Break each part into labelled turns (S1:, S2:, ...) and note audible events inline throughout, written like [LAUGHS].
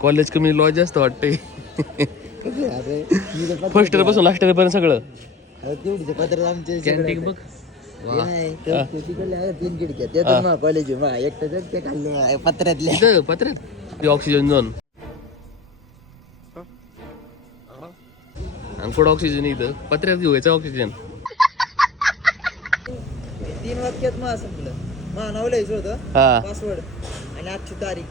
S1: College कमी lodge जास्त वाटतंय. फर्स्ट इयरपासून लास्ट इयर पर्यंत सगळं. कॅन्टीन बघ.
S2: कॉलेज पत्र्यातल्या.
S1: पत्र्यात. ऑक्सिजन झोन आणि ऑक्सिजन इथं. पत्र्यात घेऊन ऑक्सिजन
S2: तीन वाक्यात मग संपलं. मग नवलायचं होतं
S1: हा.
S2: पासवर्ड आणि आजची तारीख.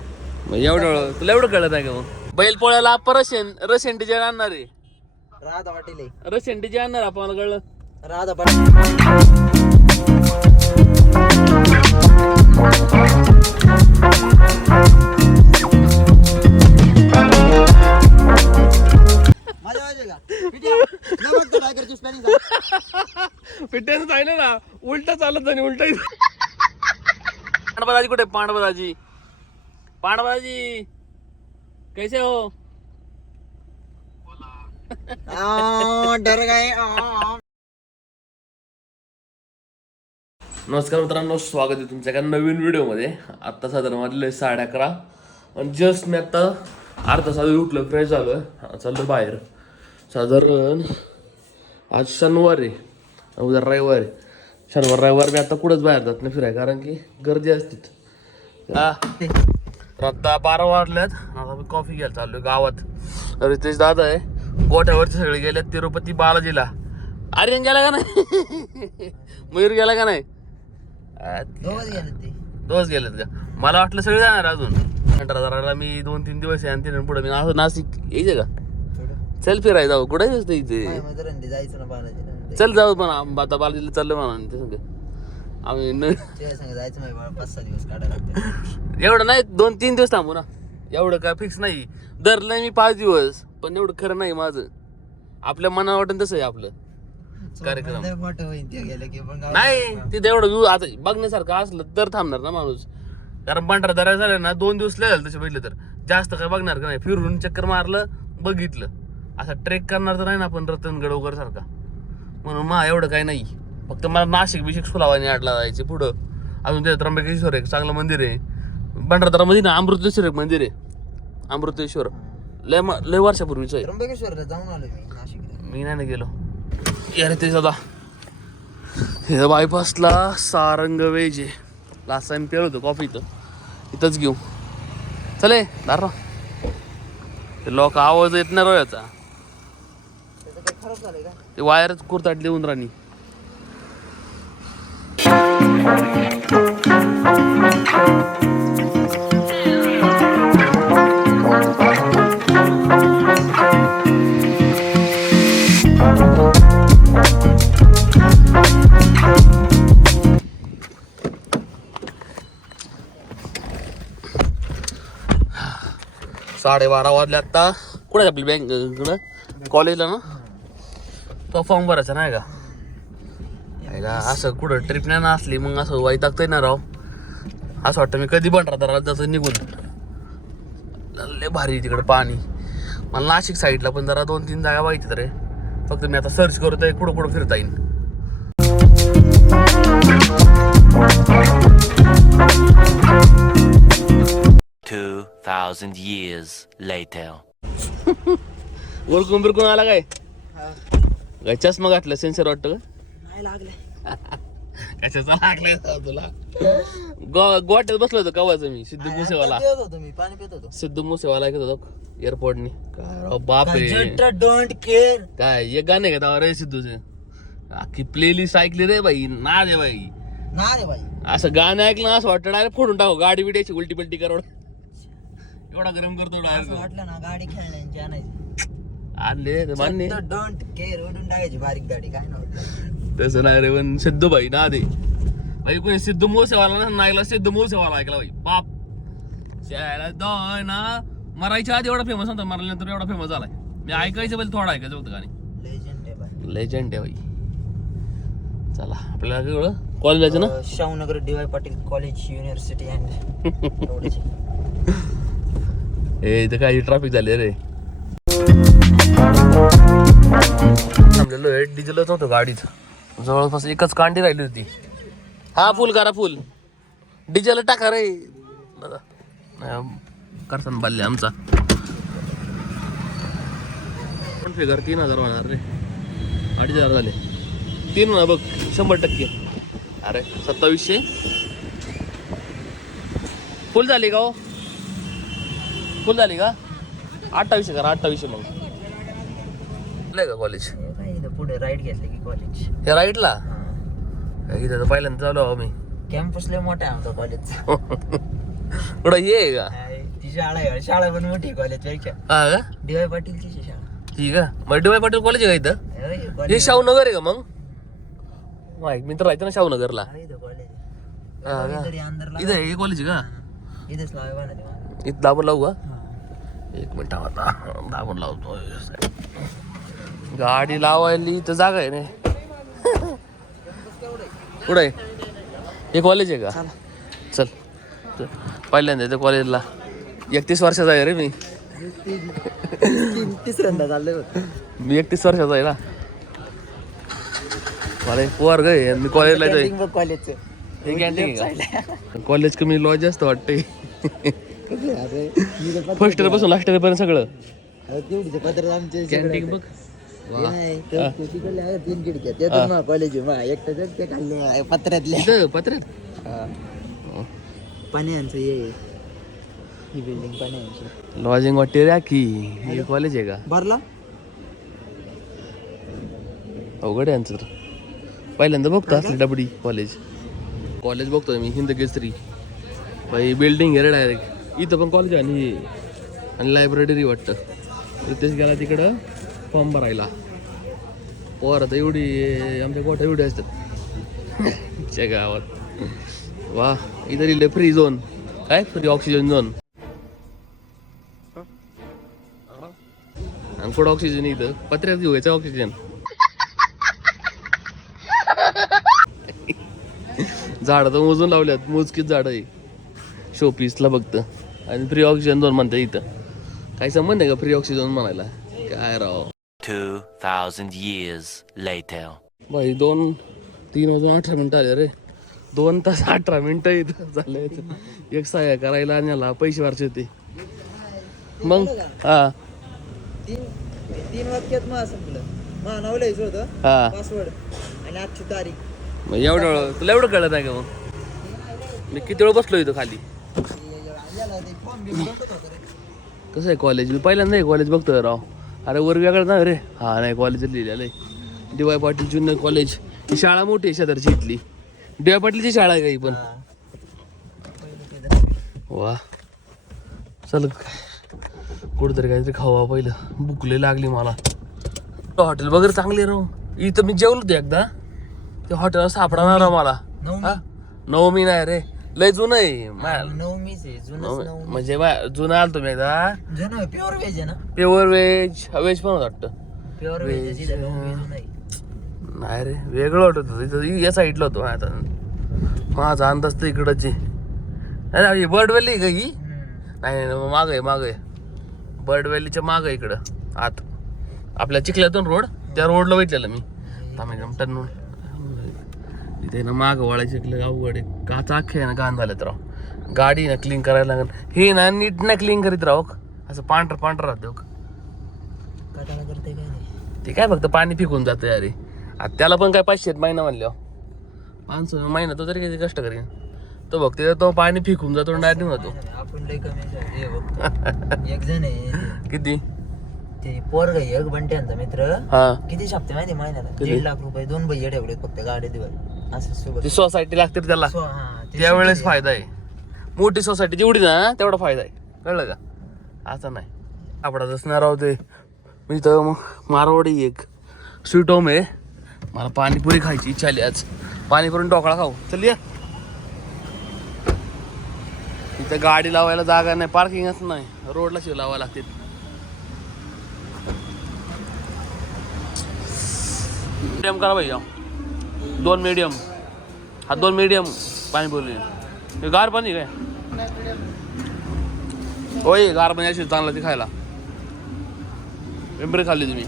S1: मग एवढं तुला एवढं कळत आहे का मग? बैल पोळ्याला आपण रशियन रशियन डिझाईन आणणार आहे.
S2: राधा पाटील आहे.
S1: रशियन डिझाईन आणणार आपण कळलं?
S2: राधा पाटील. माझ्या वाजले का? पिट्या, न टायगरची
S1: उलटा चालत आणि उलटा पांडवराजी कुठे पांडवराजी. पांडवराजी कैसे हो?
S2: आ, डर गए.
S1: नमस्कार मित्रांनो स्वागत आहे तुमच्या एका नवीन व्हिडिओमध्ये. आत्ता साधारण वाजले साडे अकरा. आणि जस्ट मी आत्ता अर्धा तास उठलो फ्रेश झालो चाललो बाहेर. साधारण आज शनिवार आहे. उद्या रविवार आहे. शनिवार रविवार मी आता कुठंच बाहेर जात नाही फिराय कारण की गर्दी असते हा. तर आता बारा वाजल्यात. आता मी कॉफी घ्यायला चाललोय गावात. रितेश दादा आहे. गोठ्यावरचे सगळे गेलेत तिरुपती बालाजीला. आर्यन गेला का नाही? [LAUGHS] मयूर गेला का नाही?
S2: दोघंच गेले
S1: दोस गेलेत का? मला वाटलं सगळे जाणार अजून. भंडारदराला मी दोन तीन दिवस आहे आणि तिथून पुढे मी असं नाशिक यायचं का? चल फिरायला जाऊ. कुठे इथे?
S2: जायचं बालाजीला.
S1: चल जाऊ म्हणा. आता बालाजीला चाललं म्हणा आम्ही न-
S2: तुझ्या संग जायचं माहिती बाळा पाच सहा दिवस काढायला लागते.
S1: एवढं नाही दोन तीन दिवस थांबू ना. एवढं काय फिक्स नाही. धरलं मी पाच दिवस पण एवढं खरं नाही माझं. आपल्या मनाला वाटत तसं आहे आपलं. कार्यक्रम.
S2: लय मोठं होईन ते गेलं की पण गावात-
S1: नाही तिथे एवढं व्यू आता बघण्यासारखं असलं तर थांबणार ना माणूस. कारण पांढरा दरा झालं ना दोन दिवस लय झालं तसे बघितलं तर. जास्त काय बघणार का नाही? फिरून चक्कर मारलं बघितलं. असं ट्रेक करणार तर नाही ना आपण रतनगड वगैरे सारखा. म्हणून मा एवढं काही नाही. फक्त मला नाशिक बिशिक सुलावानी आडला जायचे पुढं. अजून ते त्र्यंबकेश्वर एक चांगलं मंदिर आहे. भंडारदरामध्ये ना अमृतेश्वर एक मंदिर आहे. अमृतेश्वर. लय म- लय वर्षापूर्वीचं आहे.
S2: त्र्यंबकेश्वरला जाऊन आलो मी नाशिकला.
S1: मी नाही ना गेलो. यार ते दादा. हे बायपासला सारंग वेज आहे लास्ट टाइम पेळ होतो कॉफी इथं. इथंच घेऊ. चले दार. ते लोक आवाज येत नाही रोयाचा. ते वायरच कुरताट देऊन राणी. साडेबारा वाजले आता कुठे आपली बँक इकडं कॉलेजला ना? तो फॉर्म भरायचा नाही का असं कुठं ट्रिप नाही ना असली मग असं वाईट टाकतंय ना राव. असं वाटतं मी कधी पण राहता जातं निघून. लय भारी तिकडं पाणी. मला नाशिक साईडला पण जरा दोन तीन जागा माहिती रे. फक्त मी आता सर्च करतोय कुठं कुठं फिरता येईल
S3: Two thousand years later.
S1: ओळखून बिरकून आला काय?
S2: हा.
S1: काय चष्मा घातला सेन्सर वाटतं का?
S2: लागले
S1: कशाचा लागलाय तुला? गो- गोट्यात बसलो होतो कवाचं मी सिद्धू मुसेवाला.
S2: पित होतो मी पाणी पित होतो.
S1: सिद्धू मुसेवाला ऐकत होतो एअरपोर्टनी. काय राव बाप रे
S2: डोंट केअर.
S1: काय एक गाणे का रे सिद्धूचे? अख्खी प्लेलिस्ट ऐकली रे बाई ना रे बाई.
S2: ना रे बाई.
S1: असं गाणं ऐकलं ना असं वाटतं डायरेक्ट फोडून टाकू गाडी बिड्याची उलटी पलटी करोड एवढा गरम करतो डायरेक्ट
S2: वाटलं ना गाडी खेळण्याची आणायची
S1: आणले मान्य.
S2: डोंट केअर ओढून टाकायची बारीक गाडी काय नव्हतं
S1: तसं नाही रे पण सिद्धू भाई ना दे भाई कोणी सिद्धू मोसेवाला ना नाईला सिद्धू मोसेवाला ऐकला भाई. बाप. ना मरायच्या आधी एवढा फेमस होता मरल्यानंतर एवढा फेमस झालाय. मी ऐकायचं पहिले थोडं ऐकायचं होतं गाणी
S2: लेजंड आहे
S1: भाई. चला आपल्याला एवढं कॉलेज ना?
S2: अं, Shahunagar D Y Patil college university and
S1: A इथं काही ट्रॅफिक झाले रे. थांबलेलो आहे डिझेलच नव्हतं गाडीत जवळपास एकच कांडी राहिली होती. हा फुल करा फुल. डिझेल टाका रे. नाही, करताना बाल्ले आमचा. पण फिगर तीन हजार होणार रे. अडीच हजार झाले. तीन म्हणा बघ शंभर टक्के. अरे सत्तावीसशे? फुल झाली का हो? फुल झाली का? अठ्ठावीसशे करा अठ्ठावीसशे मग. आहे का कॉलेज
S2: पुढे राईट घेतलं की कॉलेज
S1: हे. राईटला इथं पहिल्यांदा चालू आहो मी.
S2: कॅम्पस लय मोठा आहे आमचा कॉलेजचा [LAUGHS]
S1: कुठं ये का?
S2: ती शाळा आहे शाळा पण मोठी कॉलेजपेक्षा.
S1: हा का?
S2: डी वाय पाटीलची शाळा.
S1: ठीक आहे मग डी वाय पाटील कॉलेज आहे का इथं? हे. शाहूनगर आहे का मग? माहीत मी तर राहायचं ना शाहूनगरला.
S2: इथं.
S1: हा हे कॉलेज का
S2: इथेच लावा ना ते मला.
S1: इथं दाबून लावू का. एक मिनिट आता दाबून लावतो गाडी लावायली तर जागा आहे रे. कुठं आहे? हे कॉलेज आहे का? चल. पहिल्यांदा येतो कॉलेजला एकतीस वर्षाचा आहे रे मी.
S2: तिसऱ्यांदा चाललंय बघ.
S1: मी एकतीस वर्षाचा आहे ना. मला एक वर्ग आहे मी कॉलेजला येतोय
S2: Canteen बघ कॉलेजचं
S1: हे कॅन्टीन आहे का? कॉलेज कमी लॉज जास्त वाटते फर्स्ट इयरपासून लास्ट इयर पर्यंत सगळं. कॅन्टीन बघ.
S2: हे. तीन खिडक्या त्यातून मग कॉलेज एकटं ते खाल्ले
S1: इथं पत्र्यात?
S2: हा. पाण्याचं ये ही बिल्डिंग पाण्याची.
S1: लॉजिंग वाटते रे की हे कॉलेज आहे का?
S2: भरला?
S1: अवघड आहे यांचं तर पहिल्यांदा बघतो असली डबडी कॉलेज कॉलेज बघतोय मी हिंद केसरी. भाई बिल्डिंग आहे रे डायरेक्ट इथं पण कॉलेज आहे आणि हे. आणि लायब्ररी वाटतं. रितेश गेला तिकडं फॉर्म भरायला. पोर तर एवढी आमच्या गोठ्या एवढी असतात. च्या गावात. वा इथं लिहिलं फ्री झोन काय? फ्री ऑक्सिजन झोन आणि कुठं ऑक्सिजन इथं? पत्र्यात घेऊयाचं ऑक्सिजन झाड तर मोजून लावल्यात. मोजकीच झाड आहे. शोपीसला बघत आणि फ्री ऑक्सिजन दोन म्हणतात इथं. काही संबंध आहे का फ्री ऑक्सिजन म्हणायला? काय राव?
S3: 2,000 years later.
S1: भाई दोन तीन वाजून अठरा मिनिटं आले रे दोन तास अठरा मिनिटं इथं झाले एक सहाय्य करायला आणि याला पैसे वारचे होते मग हा
S2: तीन तीन वाक्यात मग संपलं मग नाव लिहायचं होतं
S1: हा
S2: पासवर्ड आणि आजची तारीख
S1: मग एवढं वेळ- तुला एवढं कळत आहे का मग मी किती वेळ बसलो इथं खाली
S2: याला ते फॉर्म बिम भरत होतं रे.
S1: कसं आहे कॉलेज मी पहिल्यांदा कॉलेज बघतोय राव अरे वर वेगळं ना रे. हा नाही कॉलेज लिहिलेलं आहे. D Y Patil junior college ही शाळा मोठी आहे शेजारची इथली. डी वाय पाटीलची शाळा आहे का ही पण. वा. चल कुठेतरी काहीतरी खावा पहिलं. भुकले लागली मला. हॉटेल वगैरे चांगले राहू इथं मी जेवलो होतो एकदा. ते हॉटेल सापडणार मला?
S2: नवमी
S1: नाही रे. लय जुनं आहे मा-
S2: नवमीच आहे जुनच
S1: नवमी-
S2: नवमी
S1: म्हणजे मा- जुनं आलो तुम्ही एकदा.
S2: जुनं प्युअर व्हेज आहे ना?
S1: प्युअर व्हेज व्हेज पण होतं वाटतं.
S2: प्युअर व्हेज आहे. नाही
S1: नाही रे वेगळं वाटत होतं. इथं या साईडला होतो. आता माझा अंदाज तर इकडची अरे बर्ड व्हॅली का ही?
S2: हम्म.
S1: नाही नाही माग आहे माग आहे. बर्ड व्हॅलीच्या माग आहे इकडं. आत. आपल्या चिखल्यातून रोड त्या रोडला भेटलेलं मी. थांब एकदम टर्न इथे ना माग वळायची अवघड आहे. काचा अख्खे आहे ना घाण झालं राव. गाडी ना क्लीन करायला लागेल. हे ना नीट ना क्लीन करीत राहो. असं पांढरं पांढरं राहतो
S2: नाही.
S1: ते काय फक्त पाणी फेकून जातं अरे आता त्याला पण काय पाचशे महिना म्हणलं पाचशे महिना तो तरी किती कष्ट करेन. तो बघते तो पाणी फेकून जातो डायरेक्ट होतो
S2: आपण लय कमी. हे. एक जण आहे. [LAUGHS]
S1: किती?
S2: ते पोरग एक बंट्यांचा मित्र.
S1: हा.
S2: किती छापते माहिती महिन्याला? दीड लाख रुपये दोन भैया ठेवले फक्त गाडी दिवस. असं सोबत.
S1: ती सोसायटी लागते रे त्याला.
S2: सो- हा, ते
S1: त्यावेळेस फायदा आहे. मोठी सोसायटी जेवढी ना तेवढा फायदा आहे. कळलं का? असं नाही. आपडाच असणार आहोत ते मी तर मग मारवाडी एक स्वीट होम आहे. मला पाणीपुरी खायची इच्छा आली आज. पाणीपुरी टोकळा खाऊ. चल या. इथं गाडी लावायला जागा नाही पार्किंगच नाही. रोडला शिव लावायला लागते करा भैया दोन मीडियम हा दोन मीडियम पाणीपुरी हे गार पाणी काय? होय गार पाणी अशी चांगलं ती खायला. पिंपरी खाल्ली तुम्ही.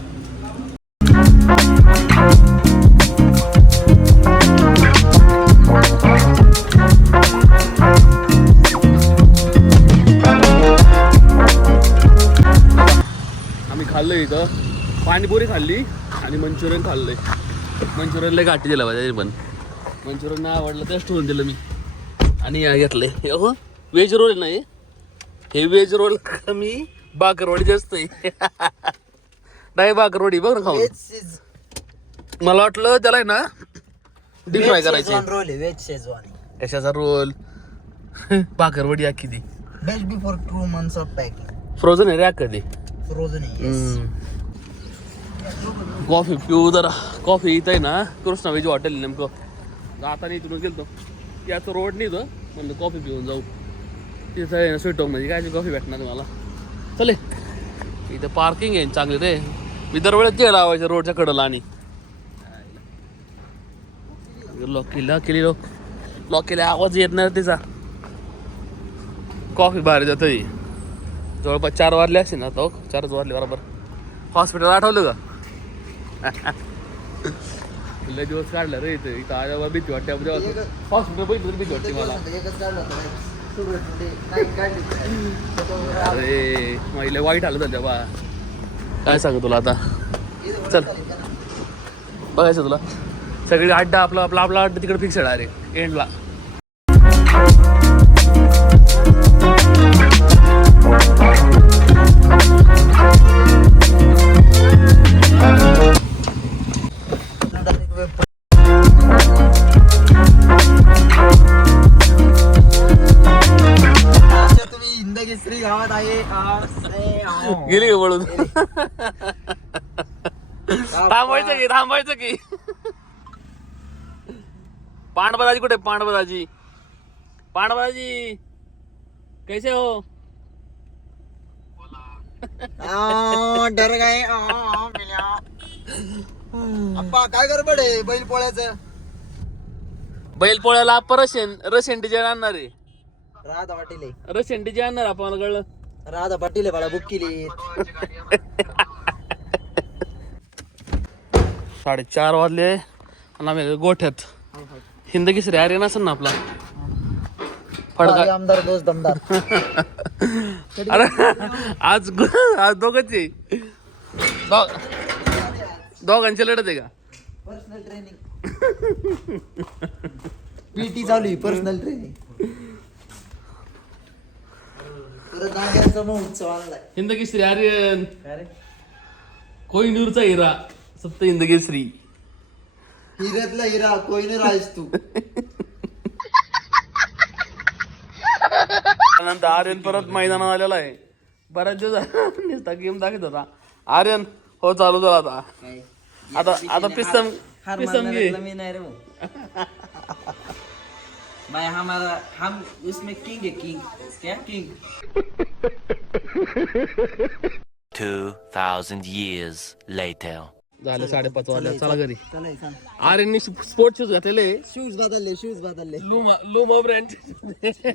S1: आम्ही खाल्लं इथं. पाणीपुरी खाल्ली आणि मंचुरियन खाल्लंय. मंचुरियनला गाठी दिला पाहिजे पण. मंचुरियन नाही आवडलं तेच ठेवून दिलं मी. आणि या घेतलंय. हे व्हेज रोल नाही हे? व्हेज रोल कमी बाकरवडी जास्त आहे. [LAUGHS] नाही बाकरवडी बघ ना
S2: शेज
S1: मला वाटलं त्याला आहे ना डीप फ्राय करायचे.
S2: रोल व्हेज शेजवान
S1: कशाचा रोल बाकरवडी अख्खी ती.
S2: Best before two months of packing
S1: frozen आहे रे कधी
S2: फ्रोझन आहे
S1: कॉफी पिऊ जरा. कॉफी इथं आहे ना कृष्णा वेज हॉटेल नेमकं. आता नाही इथूनच गेलतो. याचं रोड नाही तर म्हणलं कॉफी पिऊन जाऊ. तिथं आहे ना स्वीटोक म्हणजे काय कॉफी भेटणार तुम्हाला चले. इथं पार्किंग आहे चांगली रे. मी दरवेळेस ते लावायचं रोडच्या कडला आणि. लॉक केली लॉक केली लॉक लॉक केली आवाज येत नाही तिचा. कॉफी बाहेर जातोय. जवळपास चार वाजले असेल ना तो हो. चारच वाजले बरोबर. हॉस्पिटल आठवलं का? लय दिवस काढला रे इथे. इथं आल्यावर भीती वाटते. हॉस्पिटल बघितलं भीती वाटते मला. अरे मला वाईट आलं झालं बा काय सांगू तुला आता? चल. बघायचं तुला. सगळी अड्डा आपला आपला आपला अड्डा तिकडे फिक्स आहे डायरेक्ट एंडला [LAUGHS] गेली का पळून थांबायचं की थांबायचं की? पांडबदाजी कुठे? पांडबदाजी पांडबदाजी कैसे हो?
S2: डर. अप्पा काय गडबड आहे? बैल पोळ्याचं.
S1: बैल पोळ्याला आपण रशियन रशियन डिझाईन आणणार आहे.
S2: राधा.
S1: रशियन डिझाईन आणणार आपण कळलं?
S2: राधा पाटील बाळा बुक केली.
S1: साडेचार वाजले आणि आम्ही गोठ्यात. हिंद किसरी अरे नसेल ना आपला. फडका.
S2: आमदार दोस्त दमदार. [LAUGHS]
S1: अरे आज आज दोघच आहे. दो- दोघांची लढत आहे का?
S2: पर्सनल ट्रेनिंग पीटी चालू आहे पर्सनल ट्रेनिंग परत नांग्याचा महोत्सव आणलाय.
S1: हिंद केसरी आर्यन.
S2: काय रे?
S1: कोहिनूरचा हिरा सप्त केसरी
S2: हिऱ्यातला हिरा कोईने राहीस तू.
S1: त्यानंतर आर्यन परत मैदानात आलेला आहे. बऱ्याच दिवस [LAUGHS] नुसता गेम दाखवत होता. आर्यन हो चालू झाला आता. आता आता पिस्तम
S2: हार
S1: पिस्तम घे.
S2: मी नाही रे भाऊ. [LAUGHS] भाई हमारा हम उसमें किंग है किंग क्या? King
S3: 2,000 years later.
S1: झाले साडेपाच वाजले. चला घरी. आर्यननी स्पोर्ट शूज घातलेले.
S2: शूज बदलले शूज बदलले.
S1: लुमा लुमा ब्रँड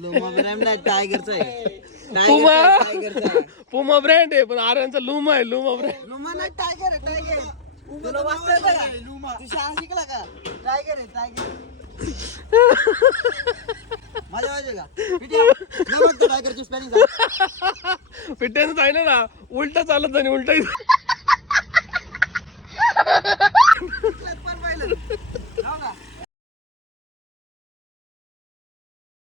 S2: लोमा ब्रँड टायगरचा आहे.
S1: पुमा
S2: टायगरचा आहे.
S1: पुमा ब्रँड आहे पण आर्यनचा लुमा आहे लुमा ब्रँड
S2: लुमा नाही टायगर आहे टायगर तुला वाचलं का लुमा तू शाळा शिकला का? टायगर आहे टायगर माझ्या वाजे का? टायगरची स्पेलिंग
S1: फिटनेस सांगितलं ना उलटा चालत आणि उलटा